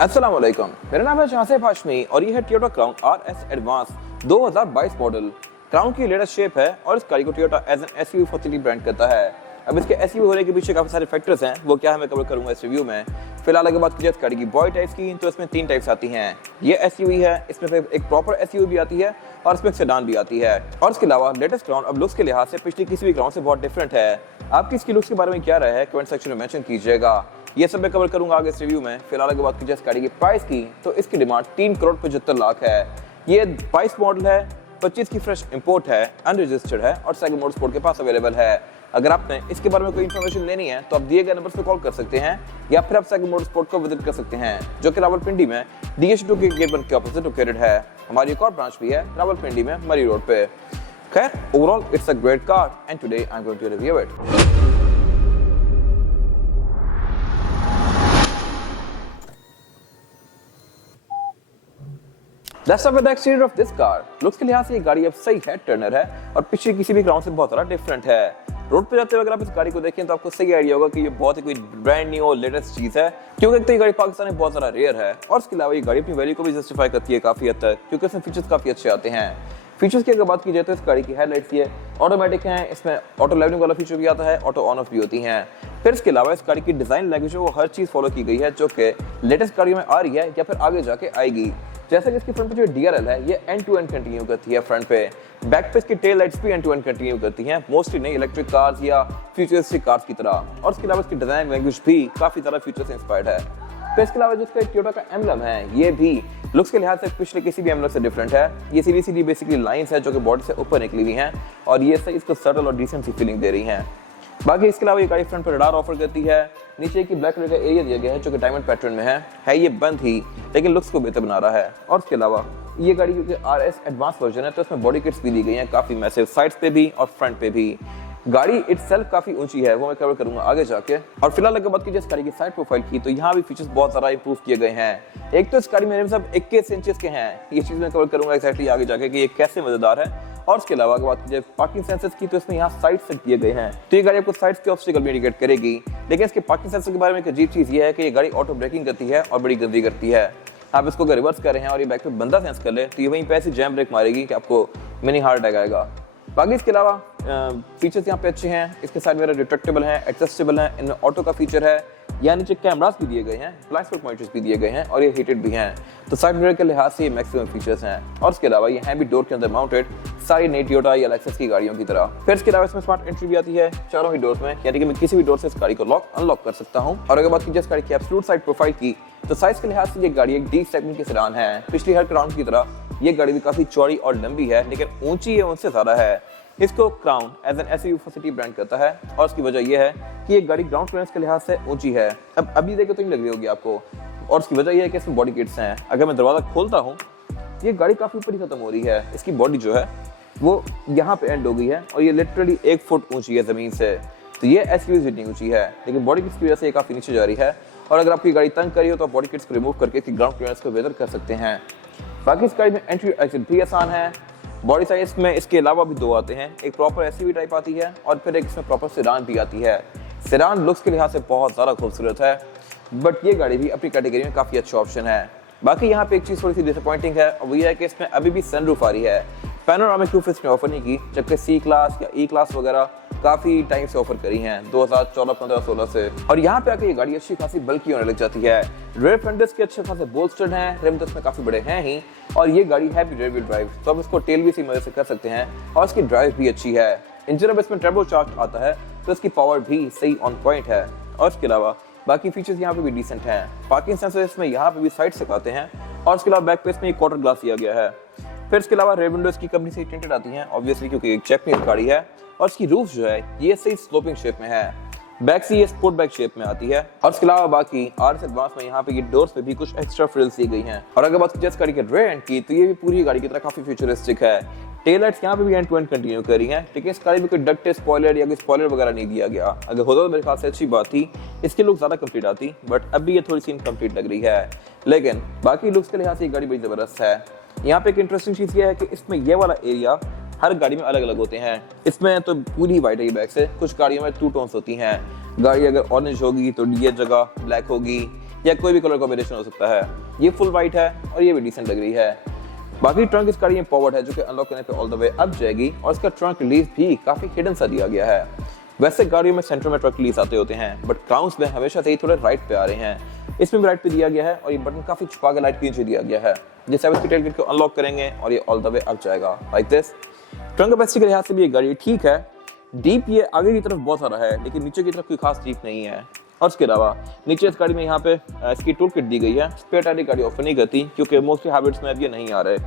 अस्सलाम वालेकुम, मेरा नाम है शाहसेब हाशमी और ये है Toyota Crown RS advance 2022 model. Crown की लेटेस्ट शेप है और इस गाड़ी को Toyota as an SUV facility brand करता है। अब इसके एसयूवी होने के पीछे काफी सारे फैक्टर्स हैं, वो क्या है मैं कवर करूंगा इस रिव्यू में। फिलहाल अगर बात की जाए इस गाड़ी की बॉडी टाइप्स की, तो इसमें 3 टाइप्स आती हैं। ये एसयूवी है, इसमें फिर एक प्रॉपर एसयूवी भी आती है और इसमें एक सेडान भी आती है। और इसके अलावा लेटेस्ट क्राउन अब लुक्स के लिहाज से पिछली किसी भी क्राउन से बहुत डिफरेंट है। आपकी इसकी लुक्स के बारे में क्या राय है कमेंट सेक्शन में मेंशन कीजिएगा। ये सब मैं कवर करूंगा आगे इस रिव्यू में। फिलहाल अगर बात की जाए इस गाड़ी की प्राइस की, तो इसकी डिमांड 3 करोड़ 75 लाख है। ये 22 मॉडल है, 25 की फ्रेश इंपोर्ट है, अनरजिस्टर्ड है और सेकंड मोटर स्पोर्ट के पास अवेलेबल है। अगर आपने इसके बारे में कोई इन्फॉर्मेशन लेनी है तो आप दिए गए नंबर पर कॉल कर सकते हैं या फिर आप सेकंड मोटर स्पोर्ट को विजिट कर सकते हैं, जो कि रावलपिंडी में DH2 के गेट 1 के ऑपोजिट लोकेटेड है। हमारी एक और ब्रांच भी है रावलपिंडी में मरी रोड पे। खैर, overall it's a great car and today I am going to review it. That's the exterior of this car. Looks के लिहाज से ये गाड़ी अब सही है, टर्नर है और पीछे किसी भी क्राउन से बहुत ज़्यादा डिफरेंट है। रोड पे जाते हुए अगर आप इस गाड़ी को देखें तो आपको सही आइडिया होगा कि ये बहुत ही कोई ब्रांड न्यू और लेटेस्ट चीज़ है, क्योंकि एक तो ये गाड़ी पाकिस्तान में बहुत ज़्यादा रेयर है और इसके अलावा ये गाड़ी अपनी वैल्यू को भी जस्टिफाई करती है काफ़ी हद तक, क्योंकि इसमें फीचर्स काफ़ी अच्छे आते हैं। फीचर्स की अगर बात की जाए तो इस गाड़ी की हेडलाइट्स ये ऑटोमेटिक हैं, इसमें ऑटो लेवलिंग वाला फीचर भी आता है, ऑटो ऑन ऑफ भी होती हैं। फिर इसके अलावा इस गाड़ी की डिज़ाइन लैंग्वेज वो हर चीज़ फॉलो की गई है जो कि लेटेस्ट गाड़ियों में आ रही है या फिर आगे जाके आएगी। जैसे कि इसकी फ्रंट पे जो DRL है ये एंड टू एंड कंटिन्यू करती है फ्रंट पे। बैक पे इसकी टेल लाइट्स भी एंड टू एंड कंटिन्यू करती हैं, मोस्टली नहीं इलेक्ट्रिक कार्स या फ्यूचरिस्टिक कार्स की तरह। और इसके अलावा इसकी डिजाइन लैंग्वेज भी काफी तरह फ्यूचर से इंस्पायर्ड है। फिर इसके अलावा जो इसका टोयोटा का एम्बलम है ये भी लुक्स के लिहाज से पिछले किसी भी एम्बलम से डिफरेंट है। ये सीधी सीधी बेसिकली लाइंस है जो कि बॉडी से ऊपर निकली हुई हैं और ये सही इसको सटल और डिसेंट सी फीलिंग दे रही हैं। बाकी इसके अलावा ये गाड़ी फ्रंट पर रडार ऑफर करती है। नीचे की ब्लैक कलर का एरिया दिया गया है जो कि डायमंड पैटर्न में है ये बंद ही, लेकिन लुक्स को बेहतर बना रहा है। और इसके अलावा ये गाड़ी क्योंकि RS एडवांस वर्जन है तो इसमें बॉडी किट्स भी दी गई हैं काफी मैसिव, साइड्स पे भी और फ्रंट पे भी। गाड़ी इटसेल्फ काफी ऊंची है, वो मैं कवर करूंगा आगे जाके। और फिलहाल अगर बात की जाए इस गाड़ी की साइड प्रोफाइल की, तो यहाँ भी फीचर्स बहुत ज्यादा इंप्रूव किए गए हैं। एक तो इस गाड़ी में सब 21 इंचेस के हैं, ये चीज मैं कवर करूंगा एक्जैक्टली आगे जाके कि ये कैसे मजेदार है। और इसके अलावा अगर बात की जाए पार्किंग सेंसर्स की, तो इसमें यहाँ साइड सेट दिए गए हैं, तो ये गाड़ी आपको साइड्स के ऑब्स्टिकल भी इंडिकेट करेगी। लेकिन इसके पार्किंग सेंसर के बारे में एक अजीब चीज ये है कि ये गाड़ी ऑटो ब्रेकिंग करती है और बड़ी गंदी करती है। आप इसको अगर रिवर्स कर रहे हैं और ये बैक पे बंदा सेंस कर ले तो ये वहीं पे ऐसी जैम ब्रेक मारेगी कि आपको मिनी हार्ट अटैक आएगा। बाकी इसके अलावा फीचर्स यहाँ पे अच्छे हैं। इसके साइड में रिट्रैक्टेबल हैं, एडजस्टेबल हैं, इनमें ऑटो का फीचर है, यहाँ नीचे कैमरास भी दिए गए हैं, ब्लाइंड स्पॉट मॉनिटर्स भी दिए गए हैं और ये हीटेड भी हैं, तो साइड मिरर के लिहाज से ये मैक्सिमम फीचर्स हैं। और इसके अलावा ये हैं भी डोर के अंदर माउंटेड, सारी नई टोयोटा या लेक्सस की गाड़ियों की तरह। फिर इसके अलावा इसमें स्मार्ट एंट्री भी आती है चारों ही डोर्स में, यानी कि मैं किसी भी डोर से इस गाड़ी को लॉक अनलॉक कर सकता हूँ। और अगर बात की जाए इस गाड़ी की एब्सोल्यूट साइड प्रोफाइल की, तो साइज के लिहाज से ये गाड़ी एक डी सेगमेंट की सेडान है। पिछली हर क्राउन की तरह ये गाड़ी भी काफी चौड़ी और लंबी है, लेकिन ऊंची ये उनसे ज्यादा है। इसको Crown as an SUV facility brand करता है और उसकी वजह यह है कि ये गाड़ी ग्राउंड क्लियरेंस के लिहाज से ऊंची है। अब अभी देखे तो नहीं लग रही होगी आपको, और उसकी वजह यह है कि इसमें बॉडी किट्स हैं। अगर मैं दरवाजा खोलता हूँ ये गाड़ी काफी ऊपर ही खत्म हो रही है, इसकी बॉडी जो है वो यहाँ पे एंड हो गई है और ये लिटरली 1 फुट ऊंची है जमीन से, तो ये एसयूवी जितनी ऊंची है, लेकिन बॉडी किट्स की वजह से ये काफी नीचे जा रही है। और अगर आपकी गाड़ी तंग करी हो तो बॉडी किट्स को रिमूव करके इसकी ग्राउंड क्लियरेंस को बेहतर कर सकते हैं। बाकी इस गाड़ी में एंट्री एग्जिट भी आसान है। बॉडी साइज में इसके अलावा भी 2 आते हैं, एक प्रॉपर एसयूवी टाइप आती है और फिर एक इसमें प्रॉपर सेडान भी आती है। सेडान लुक्स के लिहाज से बहुत ज़्यादा खूबसूरत है, बट ये गाड़ी भी अपनी कैटेगरी में काफ़ी अच्छा ऑप्शन है। बाकी यहाँ पे एक चीज़ थोड़ी सी डिसअपॉइंटिंग है और वो ये है कि इसमें अभी भी सनरूफ आ रही है। पैनोरामिक रूफ इसमें ऑफर नहीं की, जबकि C क्लास या E क्लास वगैरह काफी टाइम से ऑफर करी हैं 2014, 15, 16 से। और यहाँ पे आके ये गाड़ी अच्छी खासी बल्कि होने लग जाती है। रेयर फेंडर्स के अच्छे खासे बोल्स्टर्ड हैं, रिम तो इसमें काफी बड़े हैं ही, और ये गाड़ी है भी रेयर व्हील ड्राइव, तो आप इसको टेल भी इसी मदद से कर सकते हैं और इसकी ड्राइव भी अच्छी है। इंजन अब इसमें टर्बो चार्ज आता है तो इसकी पावर भी सही ऑन पॉइंट है। और इसके अलावा बाकी फीचर्स यहाँ पे भी डिसेंट हैं। पार्किंग सेंसर इसमें यहाँ पे भी साइड से आते हैं और इसके अलावा बैक पे इसमें एक क्वार्टर ग्लास दिया गया है। फिर इसके अलावा रेयर विंडोज की कंपनी से टिंटेड आती हैं ऑब्वियसली, क्योंकि एक जैपनीज गाड़ी है। और इसकी रूफ जो है ये सही स्लोपिंग शेप में है, बैक से ये स्पोर्ट बैक शेप में आती है। और इसके अलावा बाकी RS एडवांस में यहाँ पे ये डोर्स पे भी कुछ एक्स्ट्रा फ्रिल्स दी गई हैं। और अगर बात की जाए गाड़ी के रेयर एंड की, तो ये भी पूरी गाड़ी की तरह काफी फ्यूचरिस्टिक है। टेल लाइट्स यहाँ पे भी एंड टू एंड कंटिन्यू करी हैं, लेकिन इस गाड़ी में कोई डक्ट स्पॉइलर या कोई स्पॉइलर वगैरह नहीं दिया गया। अगर होता तो मेरे ख्याल से अच्छी बात थी, इसकी लुक ज्यादा कंप्लीट आती, बट अभी ये थोड़ी सी इनकम्प्लीट लग रही है। लेकिन बाकी लुक्स के लिहाज से ये गाड़ी बड़ी जबरदस्त है। यहाँ पे एक इंटरेस्टिंग चीज ये है कि इसमें ये वाला एरिया हर गाड़ी में अलग अलग होते हैं। इसमें तो पूरी वाइट है बैक से, कुछ गाड़ियों में 2 टोन्स होती हैं। गाड़ी अगर ऑरेंज होगी तो ये जगह ब्लैक होगी, या कोई भी कलर कॉम्बिनेशन हो सकता है। ये फुल वाइट है और ये भी डिसेंट लग रही है। बाकी ट्रंक इस गाड़ी में पावर्ड है जो कि अनलॉक करने पे ऑल द वे अप जाएगी और इसका ट्रंक रिलीज भी काफी हिडन सा दिया गया है। वैसे गाड़ियों में सेंटर में ट्रंक रिलीज आते होते हैं, बट क्राउन्स में हमेशा से ही थोड़े राइट पे आ रहे हैं। इसमें भी राइट पे दिया गया है और ये बटन काफी छुपा के लाइट के नीचे दिया गया है, जिससे आप इसकी टेलगेट को अनलॉक करेंगे और ये ऑल द वे अप जाएगा लाइक दिस। ट्रंक कैपेसिटी के लिहाज से भी ये गाड़ी ठीक है। डीप ये आगे की तरफ बहुत सारा है, लेकिन नीचे की तरफ कोई खास डीप नहीं है। और उसके अलावा नीचे इस गाड़ी में यहाँ पे इसकी टूल किट दी गई है। स्पेयर टायर गाड़ी ऑफर नहीं करती क्योंकि मोस्टली हैबिट्स में अब ये नहीं आ रहे।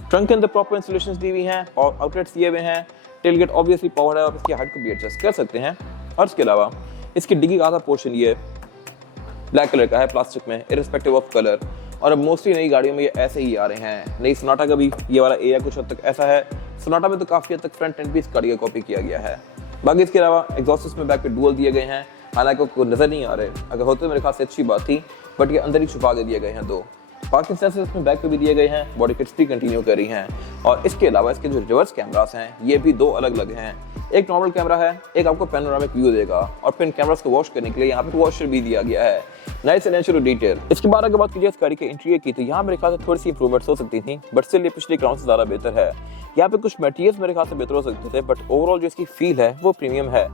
ट्रंक के अंदर प्रॉपर इंसुलेशंस दी हुई हैं, पावर आउटलेट्स दिए हुए हैं। टेलगेट ऑब्वियसली पावर है, आप इसकी हाइट को भी एडजस्ट कर सकते हैं। और उसके अलावा इसकी डिग्गी का आधा पोर्शन ये ब्लैक कलर का है प्लास्टिक में, इररिस्पेक्टिव ऑफ कलर। और अब मोस्टली नई गाड़ियों में ये ऐसे ही आ रहे हैं। नई सोनाटा का भी ये वाला एरिया कुछ हद तक ऐसा है। सोनाटा में तो काफी हद तक फ्रंट एंड भी इस गाड़ी का कॉपी किया गया है। बाकी इसके अलावा एग्जॉस्ट में बैक पे डुअल दिए गए हैं, हालांकि आपको नजर नहीं आ रहे। अगर होते तो मेरे ख्याल से अच्छी बात थी, बट ये अंदर ही छुपा के दिए गए हैं दो। पार्किंग सेंसर्स इसमें बैक पे भी दिए गए हैं, बॉडी किट्स भी कंटिन्यू कर रही हैं। और इसके अलावा इसके जो रिवर्स कैमरास हैं ये भी दो अलग अलग हैं। एक नॉर्मल कैमरा है, एक आपको पैनोरामिक व्यू देगा। और फिर कैमरास को वॉश करने के लिए यहाँ पे वॉशर भी दिया गया है। Nice attention to detail. इसके बाद अगर बात कीजिए इस गाड़ी के इंटीरियर की, तो यहाँ मेरे ख्याल से थोड़ी सी इंप्रूवमेंट्स हो सकती थी, बट स्टिल ये पिछले क्राउन से ज्यादा बेहतर है। यहाँ पे कुछ मटेरियल्स मेरे ख्याल से बेहतर हो सकते थे, बट ओवरऑल जो इसकी फील है वो प्रीमियम है।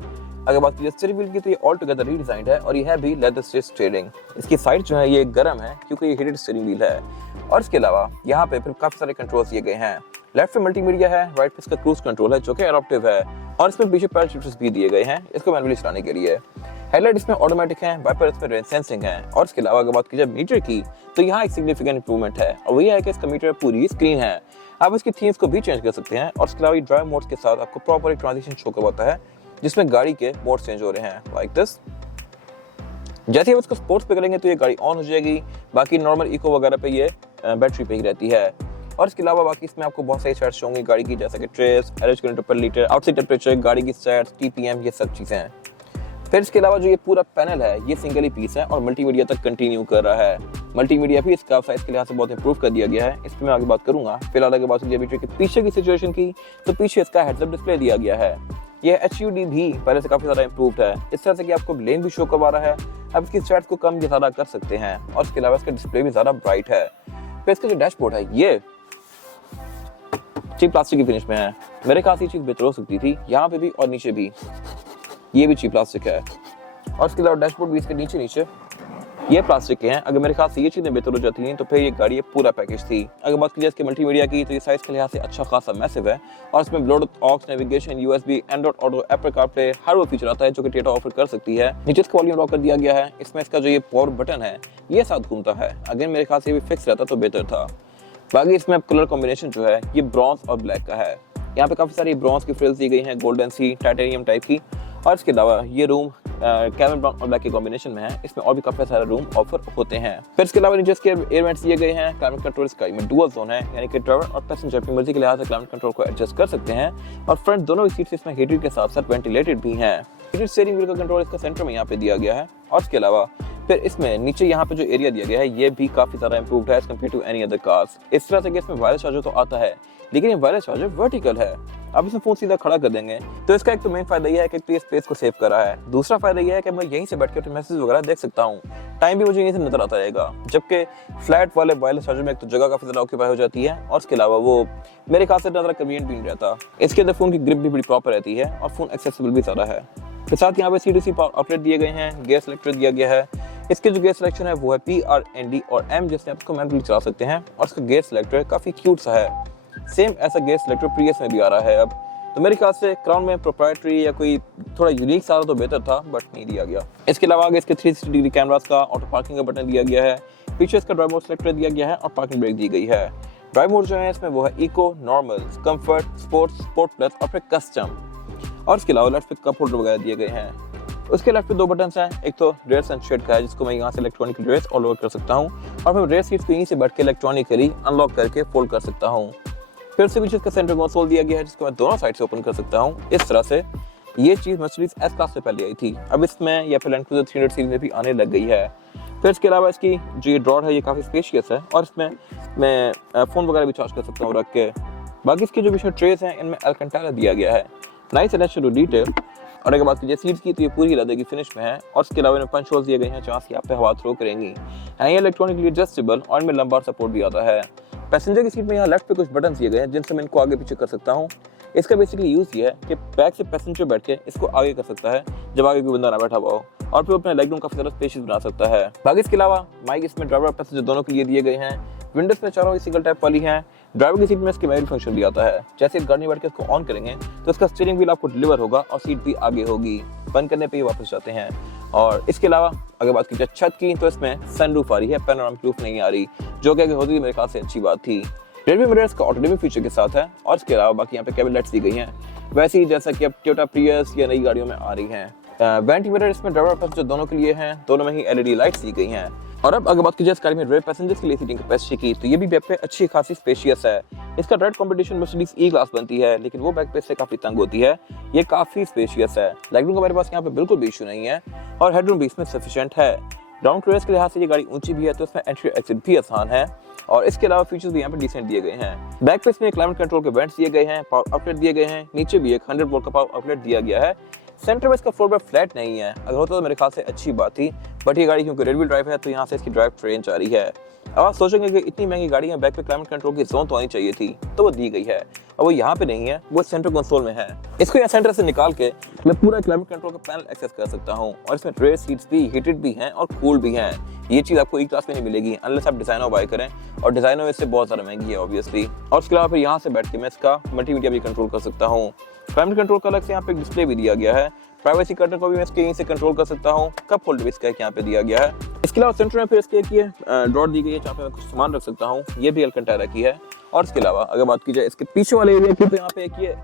अगर बात कीजिए स्टीयरिंग व्हील की, तो ये ऑल टुगेदर रीडिजाइंड है और ये है भी लेदर स्टिच स्टीयरिंग। इसकी साइड जो है ये गर्म है क्योंकि ये हीटेड स्टीयरिंग व्हील है। और इसके अलावा यहाँ पे फिर काफी सारे कंट्रोल्स दिए गए हैं। लेफ्ट पे मल्टीमीडिया है, राइट पे इसका क्रूज कंट्रोल है जो कि एडॉप्टिव है। और इसमें पीछे पैडल शिफ्टर्स भी दिए गए हैं इसको मैनुअली चलाने के लिए। हेडलाइट इसमें ऑटोमेटिक है, वाइपर इसमें रेन सेंसिंग है। और इसके अलावा अगर बात कीजिए मीटर की, तो यहाँ एक सिग्निफिकेंट इंप्रूवमेंट है और वही है कि इसका मीटर पूरी स्क्रीन है। आप इसकी थीम्स को भी चेंज कर सकते हैं। और इसके अलावा ड्राइव मोड्स के साथ आपको प्रॉपर एक ट्रांजिशन शो करवाता है जिसमें गाड़ी के मोड चेंज हो रहे हैं लाइक दिस। जैसे ही इसको स्पोर्ट्स पे करेंगे तो ये गाड़ी ऑन हो जाएगी। बाकी नॉर्मल इको वगैरह पे ये बैटरी पे ही रहती है। और इसके अलावा बाकी इसमें आपको बहुत सारी सेट्स होंगी गाड़ी की, जैसे कि ट्रेस, एवरेज किलोमीटर पर लीटर, आउटसाइड टेम्परेचर, गाड़ी की सेट्स, टीपीएम, ये सब चीजें हैं। फिर इसके अलावा जो ये पूरा पैनल है ये सिंगल ही पीस है और मल्टीमीडिया तक कंटिन्यू कर रहा है। मल्टीमीडिया भी इसका साइज के लिहाज से बहुत इंप्रूव कर दिया गया है। इस पर मैं आगे बात करूंगा। फिलहाल अगर बात कीजिए बैटरी के पीछे की सिचुएशन की, तो पीछे इसका हेडअप डिस्प्ले दिया गया है। ये HUD भी पहले से काफी ज्यादा इंप्रूव्ड है, इस तरह से कि आपको लेन भी शो करवा रहा है। अब इसकी स्टैट्स को कम या ज्यादा कर सकते हैं। और इसके अलावा इसका डिस्प्ले भी ज्यादा ब्राइट है। फिर इसका जो डैशबोर्ड है ये चीप प्लास्टिक की फिनिश में है। मेरे ख्याल से ये चीज बेहतर हो सकती थी, यहाँ पे भी और नीचे भी ये भी चीप प्लास्टिक है। और इसके अलावा डैशबोर्ड भी इसके नीचे ये प्लास्टिक के हैं। अगर मेरे ख्याल से ये चीजें बेहतर हो जाती हैं तो फिर ये गाड़ी पूरा पैकेज थी। अगर बात कीजिए इसके मल्टीमीडिया की, तो ये साइज के लिहाज से अच्छा खासा मैसिव है। और इसमें Bluetooth, aux, navigation, USB, Android auto, Apple CarPlay, हर वो फीचर आता है जो कि टेटा ऑफर कर सकती है। नीचे इसका वॉल्यूम लॉक कर दिया गया है। इसमें इसका जो ये पावर बटन है ये साथ घूमता है। अगर मेरे ख्याल से ये भी फिक्स रहता तो बेहतर था। बाकी इसमें कलर कॉम्बिनेशन जो है ये ब्रॉन्ज और ब्लैक का है। यहाँ पे काफी सारी ब्रॉन्ज की फ्रिल्स दी गई हैं, गोल्डन सी, टाइटेनियम टाइप की। और इसके अलावा ये रूम कैमन ब्राउन और ब्लैक के कॉम्बिनेशन में है। इसमें और भी काफी सारे रूम ऑफर होते हैं। फिर इसके अलावा नीचे इसके एयर वेंट्स दिए गए हैं। क्लाइमेट कंट्रोल इसका में डुअल जोन है, यानी कि ड्राइवर और पैसेंजर अपनी मर्जी के लिहाज से क्लाइमेट कंट्रोल को एडजस्ट कर सकते हैं। और फ्रंट दोनों सीट्स इसमें हीटेड के साथ साथ वेंटिलेटेड भी हैं। हीटेड स्टीयरिंग व्हील का कंट्रोल इसका सेंटर में यहाँ पे दिया गया है। और इसके अलावा फिर इसमें नीचे यहाँ पे जो एरिया दिया गया है ये भी काफी ज्यादा इंप्रूव्ड है as compared to any other cars. इस तरह से कि इसमें वायरलेस चार्जर तो आता है, लेकिन ये वायरलेस चार्जर वर्टिकल है। अब इसमें फोन सीधा खड़ा कर देंगे तो इसका एक तो मेन फायदा ये है कि ये स्पेस को सेव कर रहा है। दूसरा फायदा ये है कि मैं यहीं से बैठ के मैसेज वगैरह देख सकता हूँ। टाइम भी मुझे यहीं से नजर आता रहेगा। जबकि फ्लैट वाले वायरलेस चार्जर में एक तो जगह काफी ज्यादा ऑक्यूपाई हो जाती है और इसके अलावा वो मेरे ख्याल से ज्यादा कन्वीनियंट भी नहीं रहता। इसके अंदर फोन की ग्रिप भी बड़ी प्रॉपर रहती है और फोन एक्सेसिबल भी ज्यादा है। फिर साथ यहाँ पे CDC आउटलेट दिए गए हैं, गैस सिलेक्टर दिया गया है। इसके जो गैस सिलेक्शन है वो है P, R, N, D और M, जिससे आप इसको मैनुअली चला सकते हैं। और इसका गैस सिलेक्टर काफी क्यूट सा है। सेम ऐसा गैस सिलेक्टर प्रियस में भी आ रहा है अब। तो मेरे ख्याल से क्राउन में प्रोप्राइटरी या कोई थोड़ा यूनिक सा तो बेहतर था, बट नहीं दिया गया। इसके अलावा आगे इसके 360 डिग्री कैमरास का ऑटो पार्किंग का बटन दिया गया है। पीछे इसका ड्राइव मोड सिलेक्टर दिया गया है और पार्किंग ब्रेक दी गई है। ड्राइव मोड जो है इसमें वो है eco, normal, comfort, sports, sport plus और फिर कस्टम। और इसके अलावा लेफ्ट पे कप होल्डर वगैरह दिए गए हैं। उसके लेफ्ट पे दो बटन्स हैं, एक तो रेयर सनशेड का है जिसको मैं यहाँ से इलेक्ट्रॉनिक रेस ऑल ओवर कर सकता हूँ और फिर रेयर सीट्स को यहीं से बैठ के इलेक्ट्रॉनिकली अनलॉक करके फोल्ड कर सकता हूँ। फिर से पीछे इसका सेंटर कंसोल दिया गया है जिसको मैं दोनों साइड से ओपन कर सकता हूँ। इस तरह से ये चीज मर्सिडीज एस क्लास से पहले आई थी, अब इसमें या फिर लैंड क्रूजर 300 सीरीज में भी आने लग गई है। फिर इसके अलावा इसकी जो ये ड्रॉर है ये काफी स्पेशियस है और इसमें मैं फोन वगैरह भी चार्ज कर सकता हूँ रख के। बाकी इसकी जो पीछे ट्रेस हैं इनमें अल्कंटारा दिया गया है। Nice attention to detail. और अगर बात कीजिए सीट्स की तो ये पूरी लेदर की फिनिश में है और इसके अलावा पंच होल्स दिए गए हैं जहाँ से आप पे हवा थ्रो करेंगी। ये इलेक्ट्रॉनिकली एडजस्टेबल और इनमें लंबा सपोर्ट भी आता है। पैसेंजर की सीट में यहाँ लेफ्ट पे कुछ बटन दिए गए हैं जिनसे मैं इनको आगे पीछे कर सकता हूँ। इसका बेसिकली यूज ये है कि बैक से पैसेंजर बैठ के इसको आगे कर सकता है जब आगे कोई बंदा ना बैठा हुआ हो और फिर अपने लेग रूम काफी ज्यादा स्पेशियस बना सकता है। बाकी इसके अलावा माइक इसमें ड्राइवर और पैसेंजर दोनों के लिए दिए गए हैं। विंडोज में चारों सिंगल टाइप वाली हैं। ड्राइवर की सीट में इसके मैनुअल फंक्शन भी आता है। जैसे गाड़ी में बैठ के इसको ऑन करेंगे तो इसका स्टीयरिंग व्हील आपको डिलीवर होगा और सीट भी आगे होगी। बंद करने पे ही वापस जाते हैं। और इसके अलावा अगर बात की जाए छत की तो इसमें सनरूफ आ रही है, पैनोरामिक रूफ नहीं आ रही, जो कि होती मेरे ख्याल से अच्छी बात थी। रेयरव्यू मिरर्स का ऑटोमेटिक फीचर के साथ है और इसके अलावा बाकी यहाँ पे केबल लाइट्स दी गई हैं, वैसे ही जैसा कि अब टोयोटा प्रियस या नई गाड़ियों में आ रही हैं। वेंट मिरर इसमें ड्राइवर और पैसेंजर दोनों के लिए हैं, दोनों में ही एलईडी लाइट्स दी गई हैं। और अब अगर बात की जाए इस गाड़ी में रेयर पैसेंजर्स के लिए सीटिंग कैपेसिटी की तो ये भी बैक पे अच्छी खासी स्पेशियस है। इसका डायरेक्ट कंपटीशन मर्सिडीज ई क्लास बनती है, लेकिन वो बैक पे से काफी तंग होती है। ये काफी स्पेशियस है। लेग रूम का मेरे पास यहाँ पे बिल्कुल भी इशू नहीं है और हेडरूम भी इसमें सफिशिएंट है। ग्राउंड क्लियरेंस के लिहाज से ये गाड़ी ऊंची भी है तो इसमें एंट्री एग्जिट भी आसान है और इसके अलावा फीचर्स भी यहाँ पे डिसेंट दिए गए हैं। बैक पे इसमें क्लाइमेट कंट्रोल के वेंट्स दिए गए हैं, पावर आउटलेट दिए गए हैं, नीचे भी एक 100 वोल्ट का पावर आउटलेट दिया गया है। सेंटर में इसका फ्लोर पे फ्लैट नहीं है, अगर होता तो मेरे ख्याल से अच्छी बात थी, बट ये गाड़ी क्योंकि रेयर व्हील ड्राइव है तो यहाँ से इसकी ड्राइव ट्रेन जा रही है। अब आप सोचेंगे कि इतनी महंगी गाड़ी है, बैक पे क्लाइमेट कंट्रोल की जोन तो आनी चाहिए थी, तो वो दी गई है और वो यहाँ पे नहीं है, वो सेंटर कंसोल में है। इसको यहाँ सेंटर से निकाल के मैं पूरा क्लाइमेट कंट्रोल का पैनल एक्सेस कर सकता हूँ और इसमें रेयर सीट्स भी हीटेड भी हैं और कूल भी हैं। ये चीज आपको ई क्लास में नहीं मिलेगी अनलेस आप डिजाइनो बाय करें और डिजाइनो इससे बहुत ज्यादा महंगी है ऑब्वियसली। और उसके अलावा फिर यहाँ से बैठ के मैं इसका मल्टीमीडिया भी कंट्रोल कर सकता हूँ। क्लाइमेट कंट्रोल का अलग से यहाँ पे डिस्प्ले भी दिया गया है। प्राइवेसी कर्टन को भी मैं इसके यहीं से कंट्रोल कर सकता हूँ। कप होल्डर भी इसका यहाँ पे दिया गया है। इसके अलावा सेंटर में फिर इसके एक ड्रॉर दी गई है जहाँ पे मैं कुछ सामान रख सकता हूँ, ये भी अल्कंटारा की है। और इसके अलावा अगर बात की जाए इसके पीछे वाले एरिया की तो यहाँ पे एक ये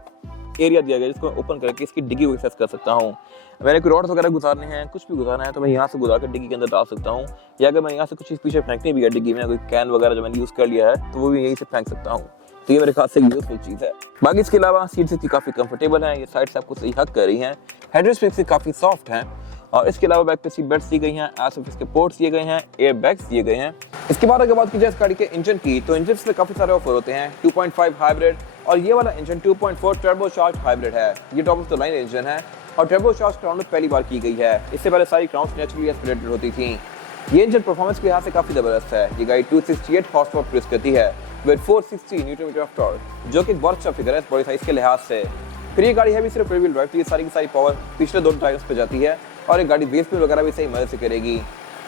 एरिया दिया गया जिसको ओपन करके इसकी डिग्गी को एक्सेस कर सकता हूँ। मैंने कोई रॉड्स वगैरह गुजारने हैं, कुछ भी गुजारना है तो मैं यहाँ से गुजार कर डिग्गी के अंदर डाल सकता हूँ, या अगर मैं यहाँ से कुछ चीज़ पीछे फेंकनी भी है डिग्गी में, कोई कैन वगैरह जो मैंने यूज़ कर लिया है तो वो भी यहीं से फेंक सकता हूँ। तो ये मेरे ख्याल से यूजफुल चीज़ है। बाकी इसके अलावा सीट्स इसकी काफ़ी कंफर्टेबल हैं, ये साइड से आपको सही हक कर रही हैं, हेडरेस्ट इसकी काफ़ी सॉफ्ट हैं और इसके अलावा बैक पे सीट बेल्ट्स दी गई हैं, एसएफएस के पोर्ट्स दिए गए हैं, एयर बैग्स दिए गए हैं। इसके बाद अगर बात की जाए इस गाड़ी के इंजन की तो इंजन में काफ़ी सारे ऑफर होते हैं। 2.5 हाइब्रिड और ये वाला इंजन 2.4 टर्बोचार्ज हाइब्रिड है। ये top of the line engine है और टर्बोचार्ज क्राउन पहली बार की गई है। इससे पहले सारी क्राउन्स नेचुरली एस्पिरेटेड होती थी। ये इंजन परफॉर्मेंस के लिहाज से काफ़ी ज़बरदस्त है। ये गाड़ी 268 हॉर्स पावर प्रोड्यूस करती है with 460 newton metre of torque, जो कि बहुत अच्छा फिगर है इस बॉडी साइज के लिहाज से। फिर ये गाड़ी है भी सिर्फ रेयर व्हील ड्राइव, तो ये सारी की सारी पावर पिछले 2 टायर्स पे जाती है और ये गाड़ी बेस पे वगैरह भी सही मदद से करेगी।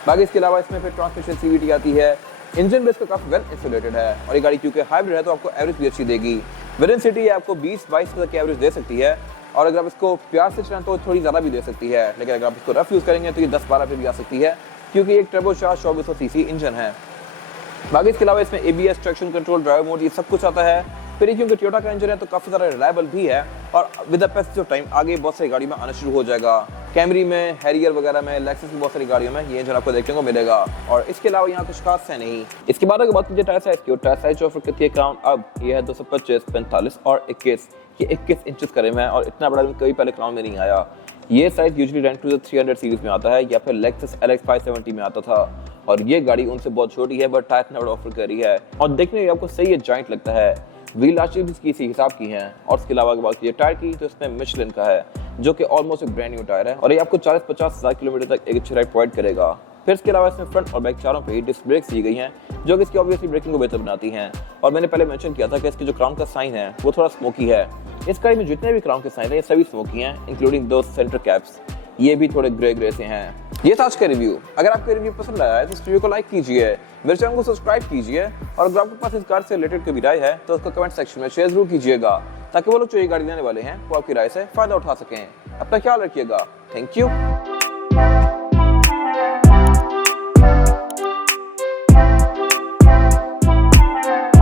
बाकी इसके अलावा इसमें फिर ट्रांसमिशन सीवीटी आती है। इंजन बेस का काफी वेल इंसुलेटेड है और ये गाड़ी क्योंकि हाइब्रिड है तो आपको एवरेज भी अच्छी देगी। विद इन सिटी आपको 20-22 तक की एवरेज दे सकती है और अगर आप इसको प्यार से चलाएं तो थोड़ी ज़्यादा भी दे सकती है, लेकिन अगर आप इसको रफ यूज़ करेंगे तो ये 10-12 पे भी आ सकती है क्योंकि एक टर्बोचार्ज 2400 सीसी इंजन है। बाकी इसके अलावा इसमें ABS, traction control, drive mode, ये सब कुछ आता है। फिर ये क्योंकि टोयोटा का इंजन है तो काफ़ी ज़्यादा रिलायबल भी है और with the passage of time आगे बहुत सारी गाड़ी में आना शुरू हो जाएगा। कैमरी में, हैरियर वगैरह में, लेक्सस की बहुत सारी गाड़ियों में ये इंजन आपको देखने को मिलेगा और इसके अलावा यहाँ कुछ खास है नहीं। इसके बाद अगर बात कीजिए टायर साइज की, टायर साइज ऑफर करती है क्राउन अब ये है 225, 45 और 21। ये 21 इंचेस करे में और इतना बड़ा कभी पहले क्राउन में नहीं आया। ये size usually rank to 300 series में आता है या फिर लेक्सस LX 570 में आता था और ये गाड़ी उनसे बहुत छोटी है बट टायर इतना बड़ा ऑफर कर रही है और देखने में आपको सही है, जॉइंट लगता है। व्हील आर्चेस भी इसकी इसी हिसाब की हैं और इसके अलावा अगर बात कीजिए टायर की तो इसमें मिशेलिन का है जो कि ऑलमोस्ट एक ब्रांड न्यू टायर है और ये आपको 40-50 हज़ार किलोमीटर तक एक अच्छी राइड प्रोवाइड करेगा। फिर इसके अलावा इसमें फ्रंट और बैक चारों पे ही डिस्क ब्रेक्स दी गई हैं जो कि इसकी ऑब्वियसली ब्रेकिंग को बेहतर बनाती हैं। और मैंने पहले मेंशन किया था कि इसकी जो क्राउन का साइन है वो थोड़ा स्मोकी है। इस गाड़ी में जितने भी क्राउन के साइन है ये सभी स्मोकी हैं, इंक्लूडिंग दो सेंटर कैप्स, ये भी थोड़े ग्रे से हैं। ये था आज का रिव्यू। अगर आपको रिव्यू पसंद आया है तो इस वीडियो को लाइक कीजिए, मेरे चैनल को सब्सक्राइब कीजिए और अगर आपके पास इस कार से रिलेटेड कोई राय है तो उसको कमेंट सेक्शन में शेयर जरूर कीजिएगा ताकि वो लोग जो ये गाड़ी लेने वाले हैं वो आपकी राय से फायदा उठा सकें। अपना ख्याल रखिएगा। Thank you.